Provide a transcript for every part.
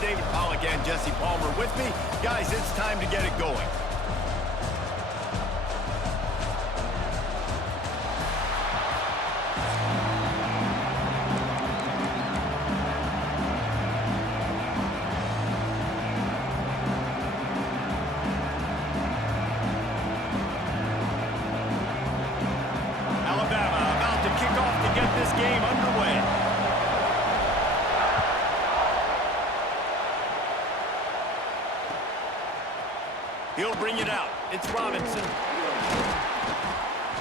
David Pollack and Jesse Palmer with me. Guys, it's time to get it going. Alabama about to kick off to get this game underway. He'll bring it out. It's Robinson.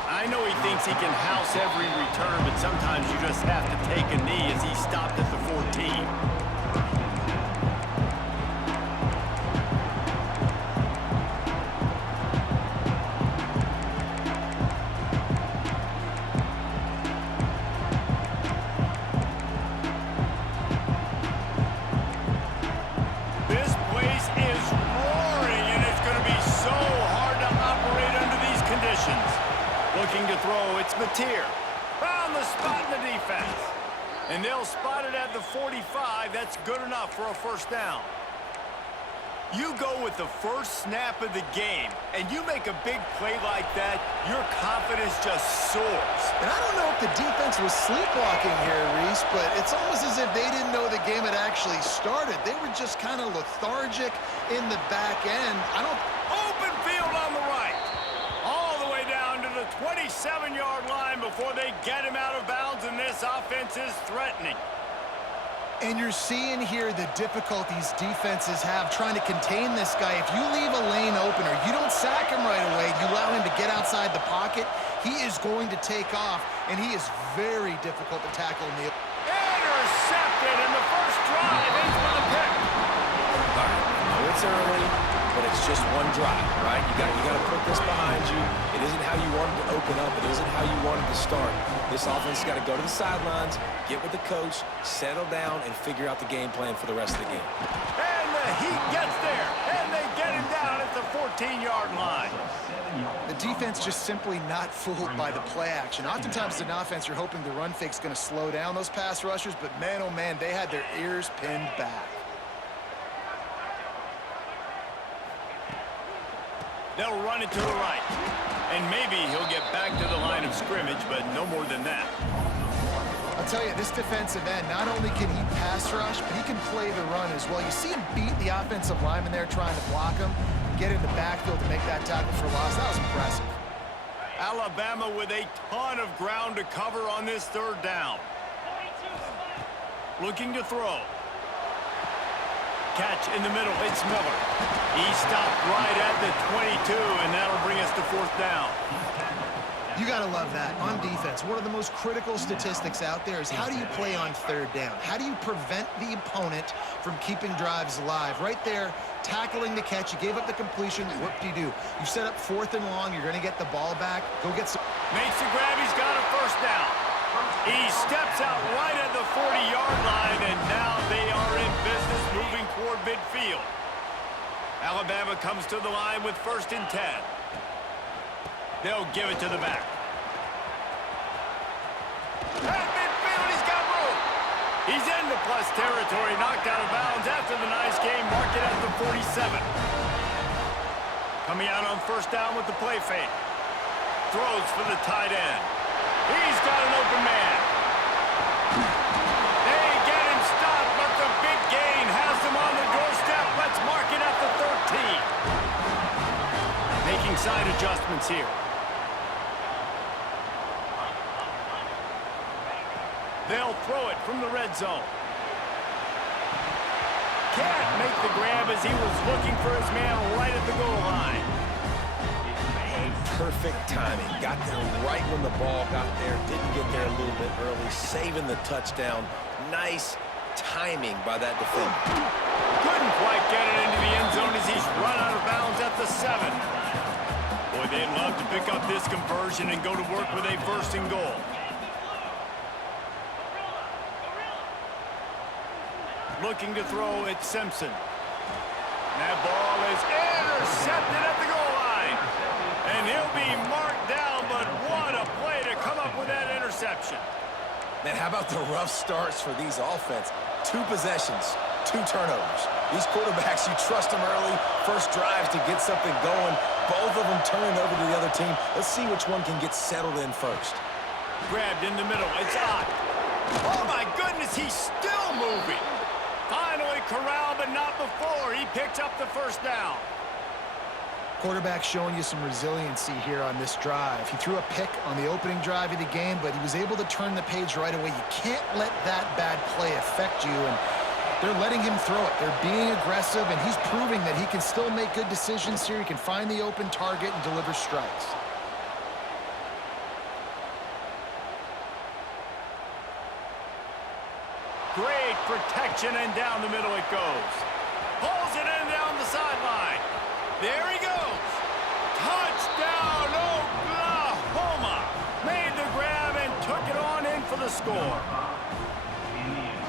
I know he thinks he can house every return, but sometimes you just have to take a knee as he stopped at the 14. This place is roaring, and it's going to be so hard to operate under these conditions. Looking to throw, it's Mateer. Found the spot in the defense. And they'll spot it at the 45. That's good enough for a first down. You go with the first snap of the game, and you make a big play like that, your confidence just soars. And I don't know if the defense was sleepwalking here, Reese, but it's almost as if they didn't know the game had actually started. They were just kind of lethargic in the back end. Open field on the right. All the way down to the 27-yard line before they get him out of bounds, and this offense is threatening. And you're seeing here the difficulties defenses have trying to contain this guy. If you leave a lane open or you don't sack him right away, you allow him to get outside the pocket, he is going to take off, and he is very difficult to tackle in the... Intercepted in the first drive, ends with a pick. All right, I know it's early, but it's just one drive, right? You got to put this behind you. It isn't how you wanted to open up. It isn't how you wanted to start. This offense has got to go to the sidelines, get with the coach, settle down, and figure out the game plan for the rest of the game. And the Heat gets there, and they get him down at the 14-yard line. The defense just simply not fooled by the play action. Oftentimes in offense, you're hoping the run fake's going to slow down those pass rushers, but man, oh man, they had their ears pinned back. They'll run it to the right. And maybe he'll get back to the line of scrimmage, but no more than that. I'll tell you, this defensive end, not only can he pass rush, but he can play the run as well. You see him beat the offensive lineman there trying to block him, get in the backfield to make that tackle for loss. That was impressive. Alabama with a ton of ground to cover on this third down. Looking to throw. Catch in the middle, it's Miller. He stopped right at the 22, and that'll bring us to fourth down. You got to love that. On defense, one of the most critical statistics out there is how do you play on third down? How do you prevent the opponent from keeping drives alive? Right there, tackling the catch. You gave up the completion. Whoop-de-doo. You set up fourth and long. You're going to get the ball back. Go get some... Makes the grab. He's got a first down. He steps out right at the 40-yard line, and now they are in business moving toward midfield. Alabama comes to the line with 1st and 10. They'll give it to the back. At midfield, he's got room. He's into plus territory, knocked out of bounds after the nice game. Mark it at the 47. Coming out on 1st down with the play fake. Throws for the tight end. He's got an open man. They get him stopped, but the big gain has him on the doorstep. Let's mark it at the 13. Making side adjustments here. They'll throw it from the red zone. Can't make the grab as he was looking for his man right at the goal line. Perfect timing. Got there right when the ball got there. Didn't get there a little bit early. Saving the touchdown. Nice timing by that defender. Couldn't quite get it into the end zone as he's run out of bounds at the 7. Boy, they'd love to pick up this conversion and go to work with a 1st and goal. Looking to throw, it's Simpson. That ball is intercepted at the goal line. And he'll be marked down, but what a play to come up with that interception. Man, how about the rough starts for these offense? 2 possessions, 2 turnovers. These quarterbacks, you trust them early, first drives to get something going. Both of them turning over to the other team. Let's see which one can get settled in first. Grabbed in the middle. It's Ott. Oh, my goodness, he's still moving. Finally corralled, but not before. He picks up the first down. Quarterback showing you some resiliency here on this drive. He threw a pick on the opening drive of the game, but he was able to turn the page right away. You can't let that bad play affect you, and they're letting him throw it. They're being aggressive, and he's proving that he can still make good decisions here. He can find the open target and deliver strikes. Great protection, and down the middle it goes. Pulls it in down the sideline. There he goes. Touchdown, Oklahoma. Made the grab and took it on in for the score.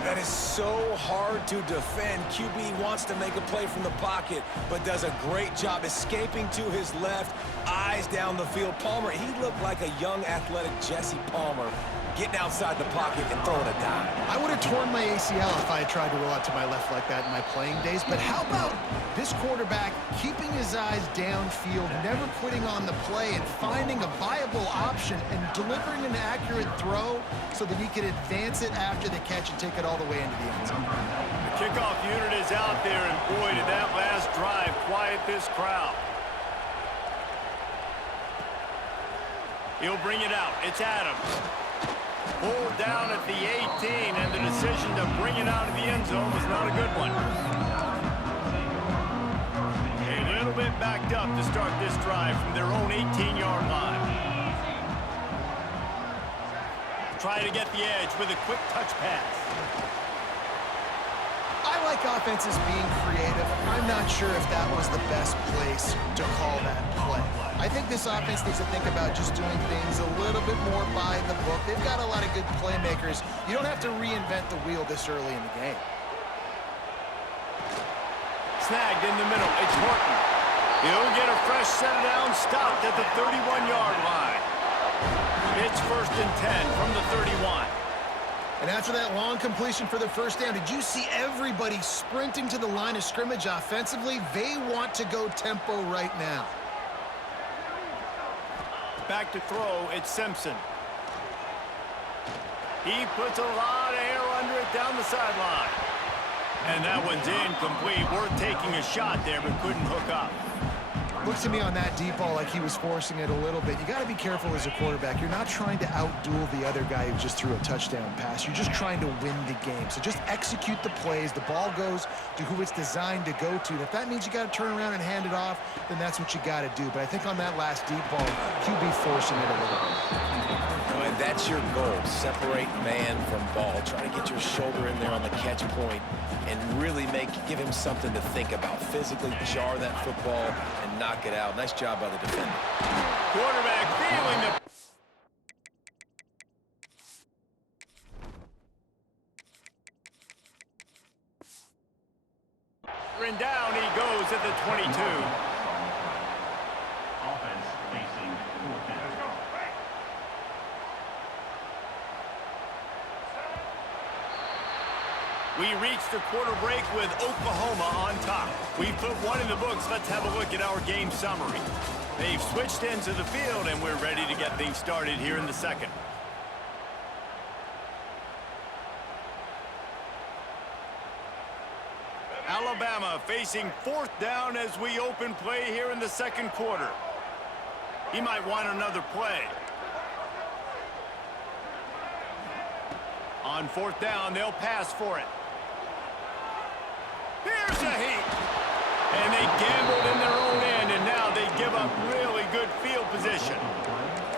That is so hard to defend. QB wants to make a play from the pocket, but does a great job escaping to his left, eyes down the field. Palmer, he looked like a young, athletic Jesse Palmer, getting outside the pocket and throwing a dime. I would have torn my ACL if I had tried to roll out to my left like that in my playing days, but how about this quarterback keeping his eyes downfield, never quitting on the play, and finding a viable option and delivering an accurate throw so that he could advance it after the catch and take it all the way into the end zone. The kickoff unit is out there, and boy, did that last drive quiet this crowd. He'll bring it out. It's Adams. Pulled down at the 18, and the decision to bring it out of the end zone was not a good one. A little bit backed up to start this drive from their own 18-yard line. Try to get the edge with a quick touch pass. I like offenses being creative. I'm not sure if that was the best place to call that play. I think this offense needs to think about just doing things a little bit more by the book. They've got a lot of good playmakers. You don't have to reinvent the wheel this early in the game. Snagged in the middle. It's Horton. He'll get a fresh set of down, stopped at the 31-yard line. It's 1st and 10 from the 31. And after that long completion for the first down, did you see everybody sprinting to the line of scrimmage offensively? They want to go tempo right now. Back to throw, it's Simpson. He puts a lot of air under it down the sideline. And that one's incomplete. Worth taking a shot there, but couldn't hook up. Looks to me on that deep ball like he was forcing it a little bit. You got to be careful as a quarterback. You're not trying to outduel the other guy who just threw a touchdown pass. You're just trying to win the game. So just execute the plays. The ball goes to who it's designed to go to. If that means you got to turn around and hand it off, then that's what you got to do. But I think on that last deep ball, QB forcing it a little bit. And that's your goal. Separate man from ball. Try to get your shoulder in there on the catch point and really give him something to think about. Physically jar that football and knock it out. Nice job by the defender. Quarterback feeling the... And down he goes at the 22. Offense facing 4th down. We reached the quarter break with Oklahoma on top. We've put one in the books. Let's have a look at our game summary. They've switched into the field, and we're ready to get things started here in the second. Alabama facing 4th down as we open play here in the second quarter. He might want another play. On 4th down, they'll pass for it. Here's a heat. And they gambled in their own end, and now they give up really good field position.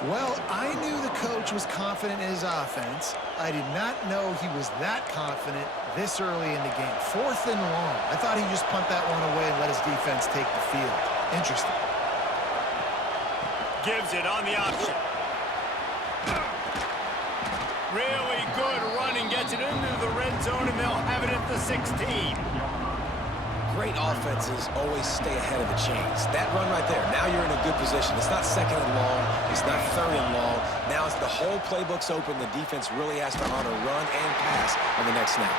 Well, I knew the coach was confident in his offense. I did not know he was that confident this early in the game. 4th and long. I thought he'd just punt that one away and let his defense take the field. Interesting. Gives it on the option. Really good running. Gets it into the red zone, and they'll have it at the 16. Great offenses always stay ahead of the chains. That run right there, now you're in a good position. It's not 2nd and long. It's not 3rd and long. Now as the whole playbook's open, the defense really has to honor run and pass on the next snap.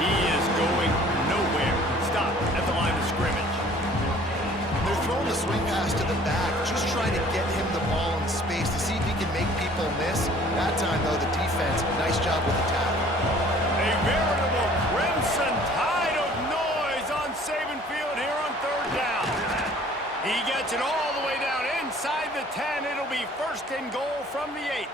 He is going nowhere. Stop at the line of scrimmage. They're throwing the swing pass to the back, just trying to get him the ball in space to see if he can make people miss. That time, though, the defense, nice job with the tackle. A veritable crimson tide of noise on Saban Field here on third down. He gets it all the way down inside the 10. It'll be first and goal from the 8.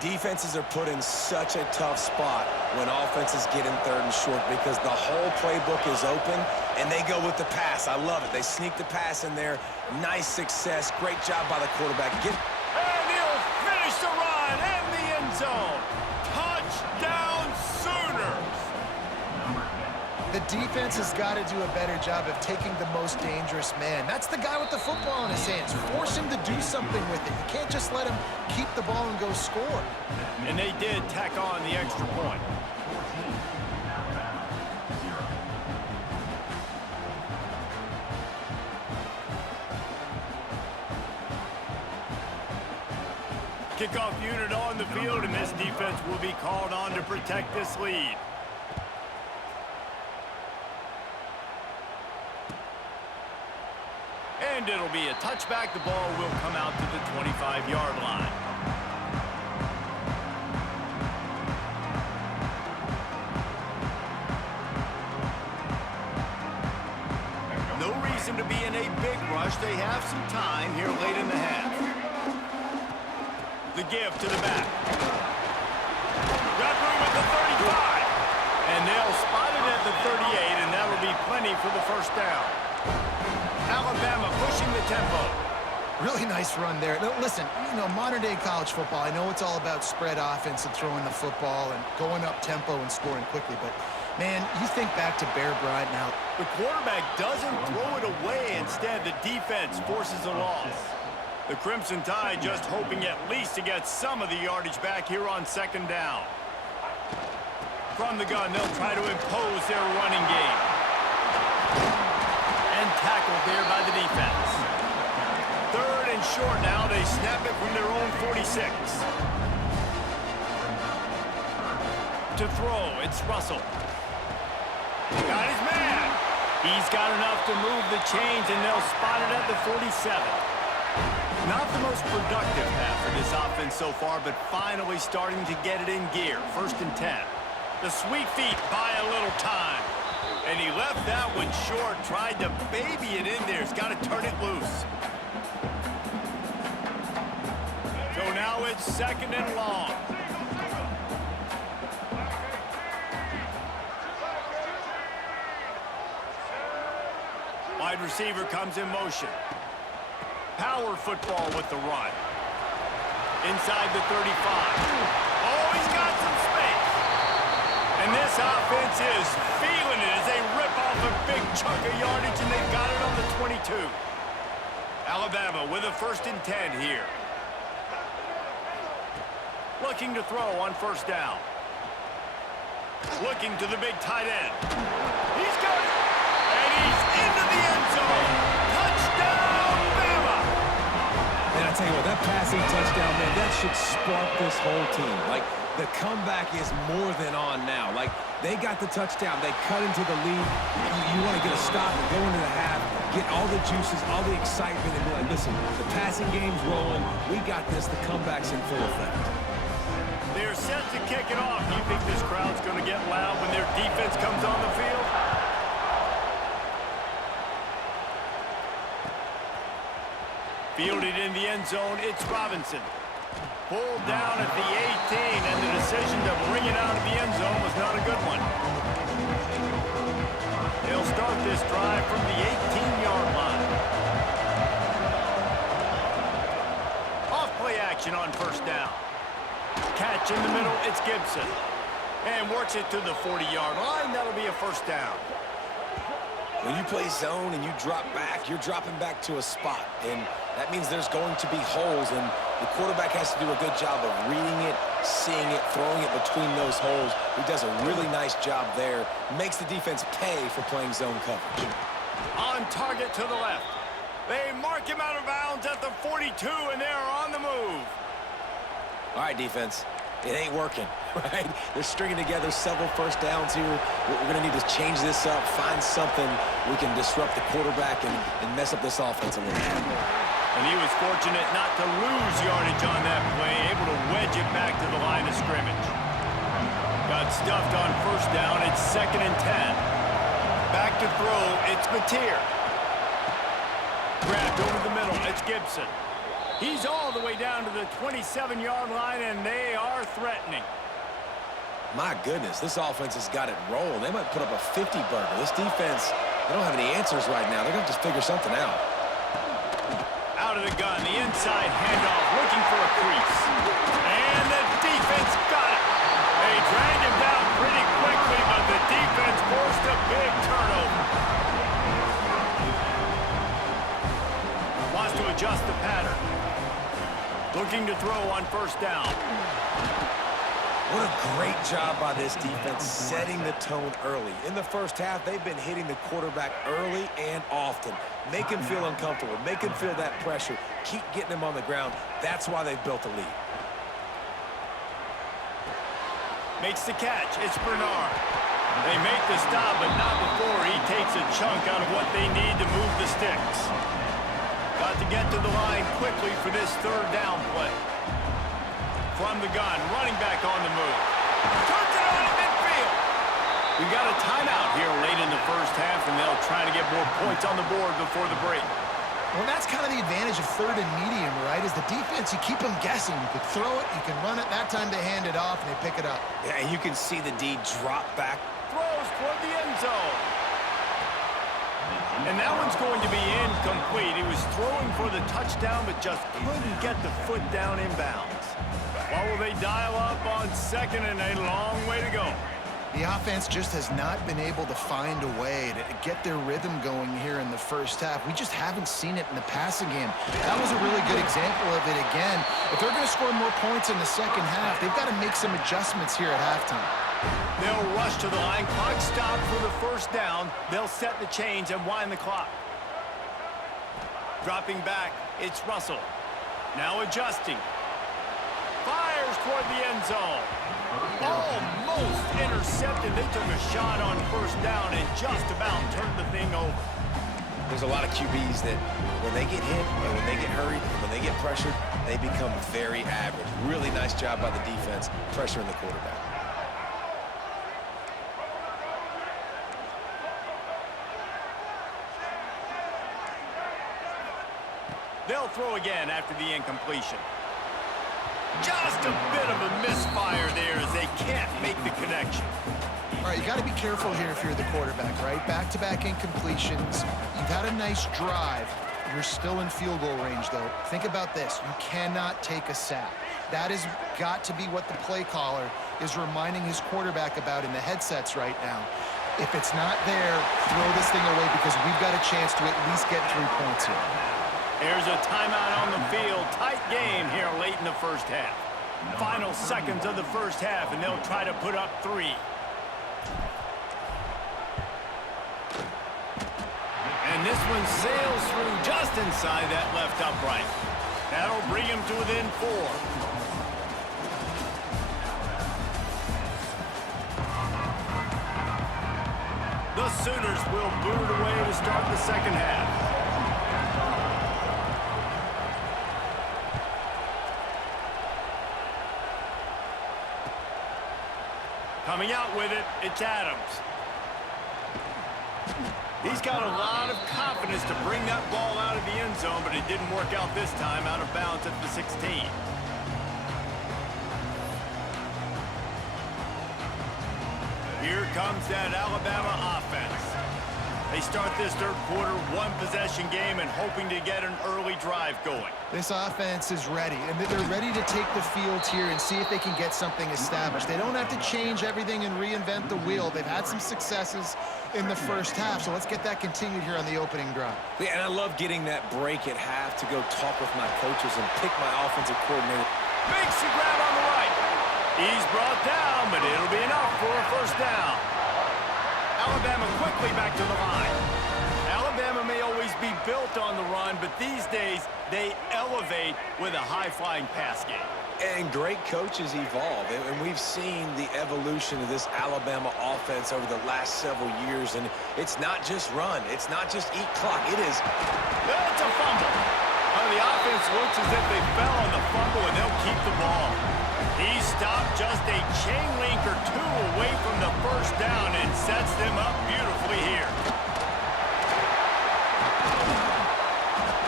Defenses are put in such a tough spot when offenses get in third and short because the whole playbook is open and they go with the pass. I love it. They sneak the pass in there. Nice success. Great job by the quarterback. And he'll finish the run in the end zone. Touchdown Sooners. The defense has got to do a better job of taking the most dangerous man. That's the guy with the football in his hands. Force him to do something with it. You can't just let him keep the ball and go score. And they did tack on the extra point. Kickoff unit on the field, and this defense will be called on to protect this lead. And it'll be a touchback. The ball will come out to the 25-yard line. No reason to be in a big rush. They have some time here late in the half. The give to the back. Got room at the 35. And they'll spot it at the 38, and that'll be plenty for the first down. Alabama pushing the tempo. Really nice run there. Now, listen, modern-day college football, I know it's all about spread offense and throwing the football and going up tempo and scoring quickly, but, man, you think back to Bear Bryant now. The quarterback doesn't throw it away. Instead, the defense forces a loss. The Crimson Tide just hoping at least to get some of the yardage back here on second down. From the gun, they'll try to impose their running game. And tackled there by the defense. Third and short now. They snap it from their own 46. To throw, it's Russell. Got his man. He's got enough to move the chains, and they'll spot it at the 47. Not the most productive half for this offense so far, but finally starting to get it in gear. First and 10. The sweet feet buy a little time. And he left that one short, tried to baby it in there. He's got to turn it loose. So now it's second and long. Wide receiver comes in motion. Power football with the run. Inside the 35. Oh, he's got some space. And this offense is feeling it as they rip off a big chunk of yardage, and they've got it on the 22. Alabama with a first and 10 here. Looking to throw on first down. Looking to the big tight end. He's got it. And he's into the end zone. Touchdown, Bama. And I tell you what, that passing touchdown, man, that should spark this whole team. Like, the comeback is more than on now. Like, they got the touchdown. They cut into the lead. You want to get a stop and go into the half, get all the juices, all the excitement, and be like, listen, the passing game's rolling. We got this. The comeback's in full effect. They're set to kick it off. Do you think this crowd's going to get loud when their defense comes on the field? Fielded in the end zone, it's Robinson. Pulled down at the 18, and the decision to bring it out of the end zone was not a good one. They'll start this drive from the 18-yard line. Off-play action on first down. Catch in the middle, it's Gibson. And works it to the 40-yard line. That'll be a first down. When you play zone and you drop back, you're dropping back to a spot. And that means there's going to be holes, and the quarterback has to do a good job of reading it, seeing it, throwing it between those holes. He does a really nice job there. Makes the defense pay for playing zone coverage. On target to the left. They mark him out of bounds at the 42, and they're on the move. All right, defense. It ain't working. right? They're stringing together several first downs here. We're going to need to change this up, find something we can disrupt the quarterback and mess up this offense a little bit. And he was fortunate not to lose yardage on that play, able to wedge it back to the line of scrimmage. Got stuffed on first down. It's 2nd and 10. Back to throw. It's Mateer. Grabbed over the middle. It's Gibson. He's all the way down to the 27-yard line, and they are threatening. My goodness, this offense has got it rolling. They might put up a 50-burger. This defense, they don't have any answers right now. They're going to have to figure something out. Out of the gun, the inside handoff, looking for a crease. And the defense got it. They dragged him down pretty quickly, but the defense forced a big turnover. Wants to adjust the pattern. Looking to throw on first down. What a great job by this defense setting the tone early. In the first half, they've been hitting the quarterback early and often. Make him feel uncomfortable. Make him feel that pressure. Keep getting him on the ground. That's why they've built a lead. Makes the catch. It's Bernard. They make the stop, but not before he takes a chunk out of what they need to move the sticks. Got to get to the line quickly for this third down play. From the gun, running back on the move. Turns it on in midfield. We got a timeout here late in the first half, and they'll try to get more points on the board before the break. Well, that's kind of the advantage of third and medium, right? Is the defense, you keep them guessing. You can throw it, you can run it. That time they hand it off, and they pick it up. Yeah, and you can see the D drop back. Throws toward the end zone. And that one's going to be incomplete. He was throwing for the touchdown, but just couldn't get the foot down inbounds. What will they dial up on second and a long way to go? The offense just has not been able to find a way to get their rhythm going here in the first half. We just haven't seen it in the passing game. That was a really good example of it again. If they're going to score more points in the second half, they've got to make some adjustments here at halftime. They'll rush to the line. Clock stopped for the first down. They'll set the chains and wind the clock. Dropping back, it's Russell. Now adjusting. Fires toward the end zone. Almost intercepted. They took a shot on first down and just about turned the thing over. There's a lot of QBs that when they get hit and when they get hurried and when they get pressured, they become very average. Really nice job by the defense pressuring the quarterback. They'll throw again after the incompletion. Just a bit of a misfire there as they can't make the connection. All right, you got to be careful here if you're the quarterback, right? Back-to-back incompletions. You've had a nice drive. You're still in field goal range, though. Think about this. You cannot take a sack. That has got to be what the play caller is reminding his quarterback about in the headsets right now. If it's not there, throw this thing away because we've got a chance to at least get 3 points here. There's a timeout on the field. Tight game here late in the first half. Final seconds of the first half, and they'll try to put up 3. And this one sails through just inside that left upright. That'll bring him to within 4. The Sooners will boot it away to start the second half. Coming out with it, it's Adams. He's got a lot of confidence to bring that ball out of the end zone, but it didn't work out this time, out of bounds at the 16. Here comes that Alabama offense. They start this third quarter, one-possession game, and hoping to get an early drive going. This offense is ready, and they're ready to take the field here and see if they can get something established. They don't have to change everything and reinvent the wheel. They've had some successes in the first half, so let's get that continued here on the opening drive. Yeah, and I love getting that break at half to go talk with my coaches and pick my offensive coordinator. Makes the grab on the right. He's brought down, but it'll be enough for a first down. Alabama quickly back to the line. Alabama may always be built on the run, but these days they elevate with a high-flying pass game. And great coaches evolve, and we've seen the evolution of this Alabama offense over the last several years, and it's not just run. It's not just eat clock. It is. It's a fumble. The offense looks as if they fell on the fumble, and they'll keep the ball. He stopped just a chain link or two away from the first down and sets them up beautifully here.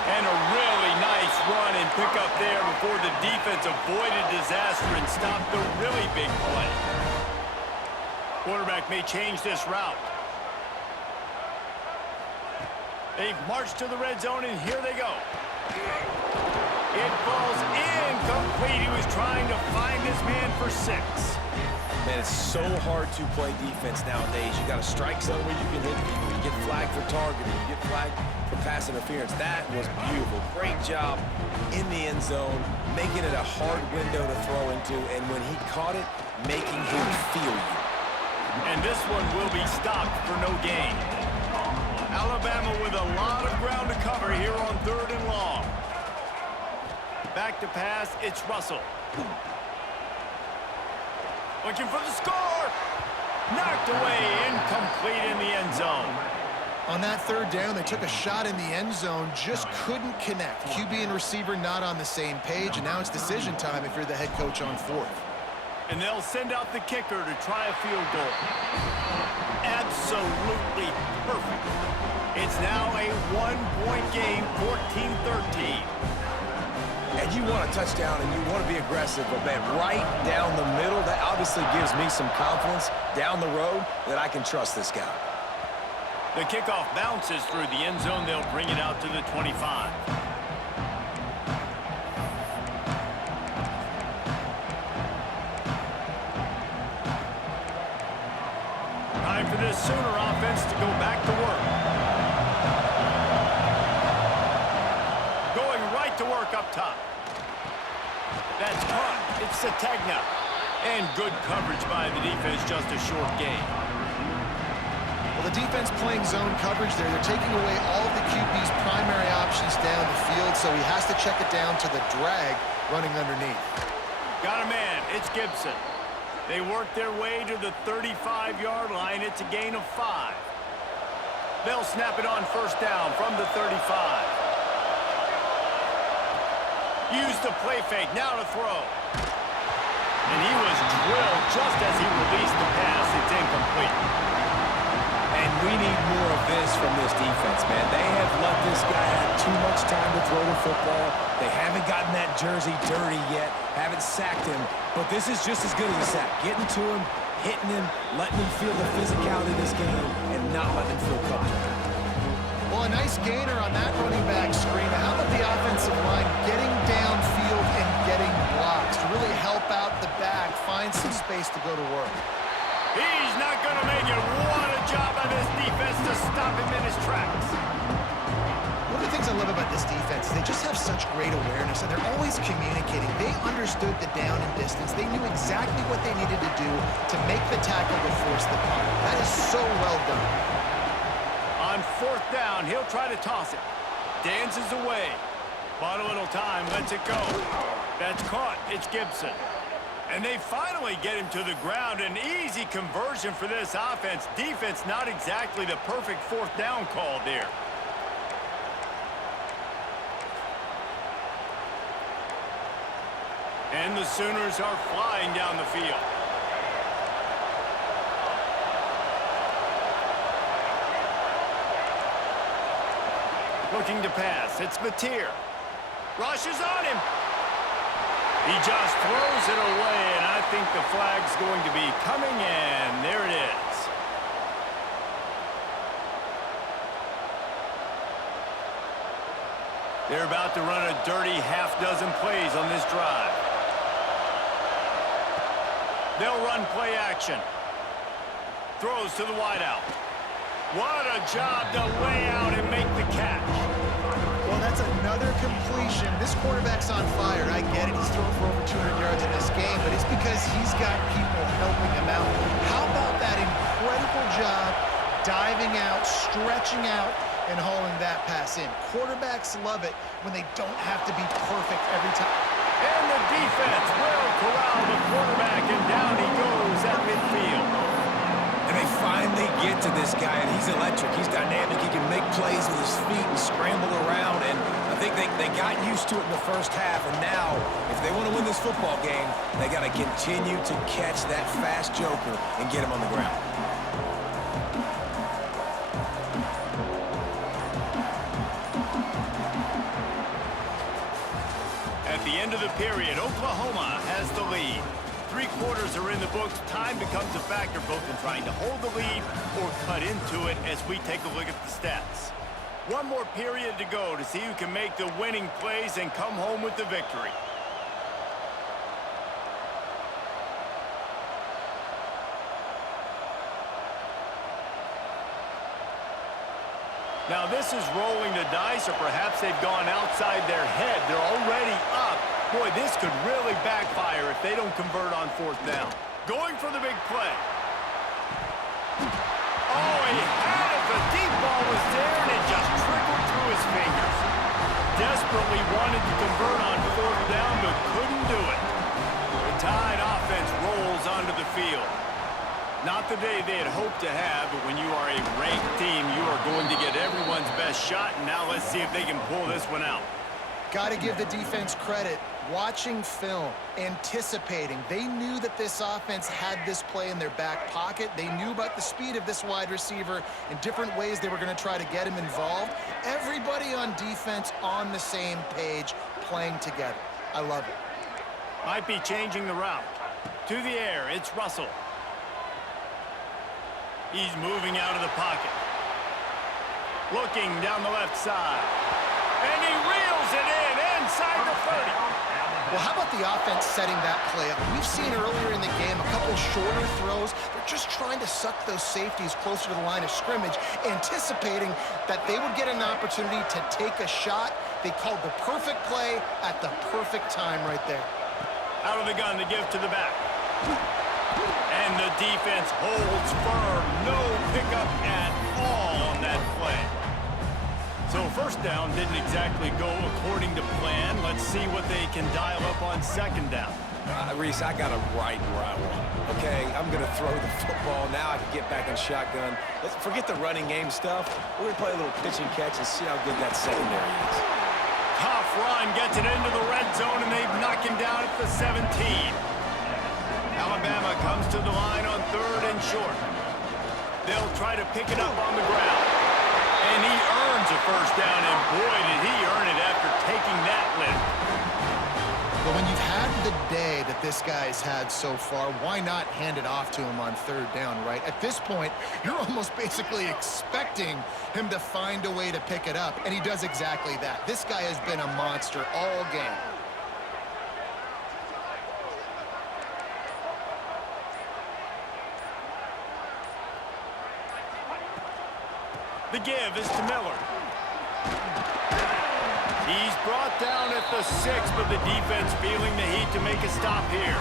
And a really nice run and pick up there before the defense avoided disaster and stopped the really big play. Quarterback may change this route. They've marched to the red zone, and here they go. It falls incomplete. He was trying to find his man for 6. Man, it's so hard to play defense nowadays. You got a strike zone where you can hit people. You get flagged for targeting. You get flagged for pass interference. That was beautiful. Great job in the end zone, making it a hard window to throw into, and when he caught it, making him feel you. And this one will be stopped for no gain. Alabama with a lot of ground to cover here on 3rd and long. Back to pass, it's Russell. Looking for the score. Knocked away, incomplete in the end zone. On that 3rd down, they took a shot in the end zone, just couldn't connect. QB and receiver not on the same page, and now it's decision time if you're the head coach on 4th. And they'll send out the kicker to try a field goal. Absolutely perfect. It's now a 1-point game, 14-13. And you want a touchdown and you want to be aggressive, but man, right down the middle, that obviously gives me some confidence down the road that I can trust this guy. The kickoff bounces through the end zone. They'll bring it out to the 25. Time for this Sooner offense to go back to work. Going right to work up top. That's caught. It's Sategna. And good coverage by the defense, just a short gain. Well, the defense playing zone coverage there. They're taking away all of the QB's primary options down the field, so he has to check it down to the drag running underneath. Got a man. It's Gibson. They work their way to the 35-yard line. It's a gain of 5. They'll snap it on 1st down from the 35. Use the play fake. Now to throw. And he was drilled just as he released the pass. It's incomplete. And we need more of this from this defense, man. They have let this guy have too much time to throw the football. They haven't gotten that jersey dirty yet, haven't sacked him, but this is just as good as a sack. Getting to him, hitting him, letting him feel the physicality of this game, and not letting him feel comfortable. Well, a nice gainer on that running back screen. How about the offensive line getting downfield and getting blocks to really help out the back, find some space to go to work? He's not going to make it. What a job by this defense to stop him in his tracks. One of the things I love about this defense is they just have such great awareness, and they're always communicating. They understood the down and distance. They knew exactly what they needed to do to make the tackle to force the punt. That is so well done. On 4th down, he'll try to toss it. Dances away. Bought a little time, lets it go. That's caught. It's Gibson. And they finally get him to the ground. An easy conversion for this offense. Defense not exactly the perfect 4th down call there. And the Sooners are flying down the field. Looking to pass. It's Mateer. Rushes on him. He just throws it away, and I think the flag's going to be coming in. There it is. They're about to run a dirty half-dozen plays on this drive. They'll run play action. Throws to the wideout. What a job to lay out and make the catch. Well, that's another completion. This quarterback's on fire. I get it. He's thrown for over 200 yards in this game, but it's because he's got people helping him out. How about that incredible job diving out, stretching out, and hauling that pass in? Quarterbacks love it when they don't have to be perfect every time. And the defense will corral the quarterback, and down he goes at midfield. And they finally get to this guy, and he's electric. He's dynamic. He can make plays with his feet and scramble around. And I think they got used to it in the first half. And now, if they want to win this football game, they got to continue to catch that fast joker and get him on the ground. At the end of the period, Oklahoma has the lead. 3 quarters are in the books. Time becomes a factor both in trying to hold the lead or cut into it as we take a look at the stats. 1 more period to go to see who can make the winning plays and come home with the victory. Now this is rolling the dice, or perhaps they've gone outside their head. They're already up. Boy, this could really backfire if they don't convert on 4th down. Going for the big play. Oh, he had it. The deep ball was there, and it just trickled through his fingers. Desperately wanted to convert on 4th down, but couldn't do it. The Tide offense rolls onto the field. Not the day they had hoped to have, but when you are a ranked team, you are going to get everyone's best shot, and now let's see if they can pull this one out. Got to give the defense credit. Watching film, anticipating. They knew that this offense had this play in their back pocket. They knew about the speed of this wide receiver and different ways they were going to try to get him involved. Everybody on defense on the same page, playing together. I love it. Might be changing the route. To the air, it's Russell. He's moving out of the pocket. Looking down the left side. And he reels it in inside the 30. Well, how about the offense setting that play up? We've seen earlier in the game a couple shorter throws. They're just trying to suck those safeties closer to the line of scrimmage, anticipating that they would get an opportunity to take a shot. They called the perfect play at the perfect time right there. Out of the gun to give to the back. And the defense holds firm. No pickup at all on that play. So 1st down didn't exactly go according to plan. Let's see what they can dial up on 2nd down. Reese, I got him right where I want him. Okay, I'm going to throw the football. Now I can get back in shotgun. Let's forget the running game stuff. We're going to play a little pitch and catch and see how good that secondary is. Tough run gets it into the red zone, and they've knocked him down at the 17. Alabama comes to the line on 3rd and short. They'll try to pick it up on the ground. And he earns a 1st down, and boy, did he earn it after taking that lift. But when you've had the day that this guy's had so far, why not hand it off to him on 3rd down, right? At this point, you're almost basically expecting him to find a way to pick it up, and he does exactly that. This guy has been a monster all game. The give is to Miller. He's brought down at the 6, but the defense feeling the heat to make a stop here.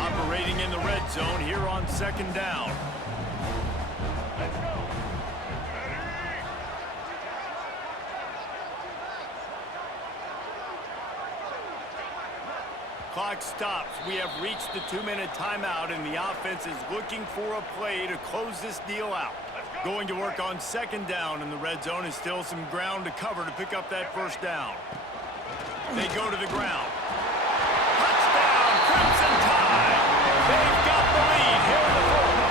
Operating in the red zone here on 2nd down. Clock stops. We have reached the 2-minute timeout, and the offense is looking for a play to close this deal out. Going to work on 2nd down, and the red zone is still some ground to cover to pick up that 1st down. They go to the ground. Touchdown, Crimson Tide! They've got the lead here in the 4th.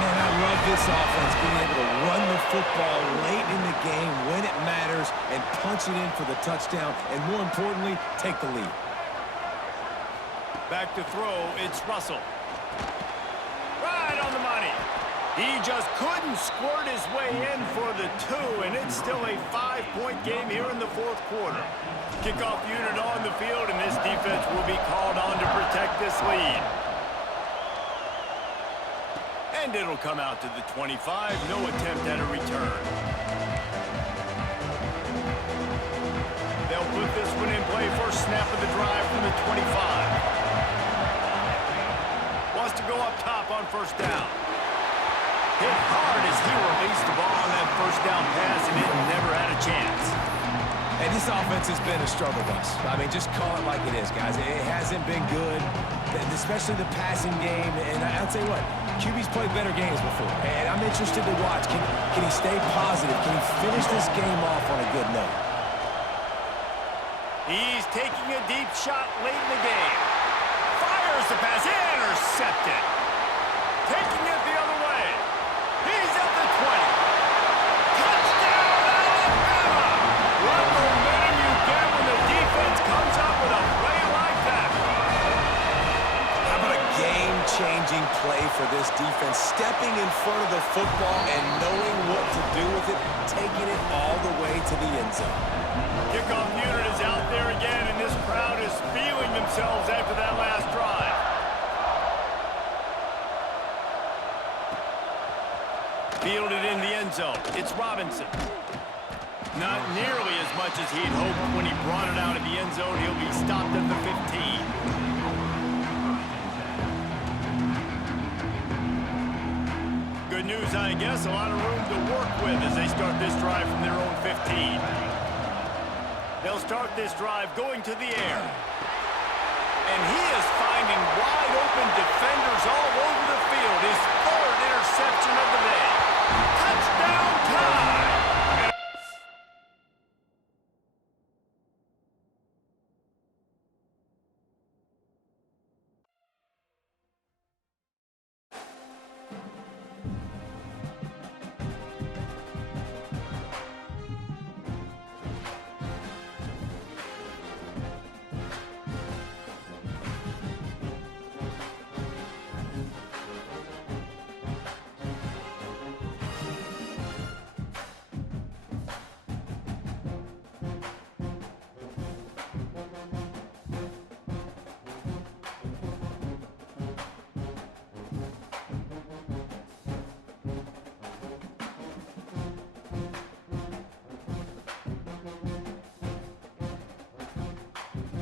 Man, I love this offense, being able to run the football late in the game when it matters and punch it in for the touchdown, and more importantly, take the lead. Back to throw, it's Russell. Right on the money. He just couldn't squirt his way in for the 2, and it's still a 5-point game here in the 4th quarter. Kickoff unit on the field, and this defense will be called on to protect this lead. And it'll come out to the 25. No attempt at a return. They'll put this one in play. First snap of the drive from the 25. Wants to go up top on 1st down. Hit hard as he released the ball on that first down pass, and it never had a chance. And this offense has been a struggle bus. I mean, just call it like it is, guys. It hasn't been good, especially the passing game. And I'll tell you what, QB's played better games before. And I'm interested to watch. Can he stay positive? Can he finish this game off on a good note? He's taking a deep shot late in the game. Fires the pass. Intercepted. Taking it the other way. He's at the 20. Touchdown, Alabama! What momentum you get when the defense comes up with a play like that. How about a game-changing play for this defense? Stepping in front of the football and knowing what to do with it, taking it all the way to the end zone. Kickoff unit is out there again, and this crowd is feeling themselves after that last drive. Fielded in the end zone. It's Robinson. Not nearly as much as he'd hoped when he brought it out of the end zone. He'll be stopped at the 15. Good news, I guess. A lot of room to work with as they start this drive from their own 15. They'll start this drive going to the air. And he is finding wide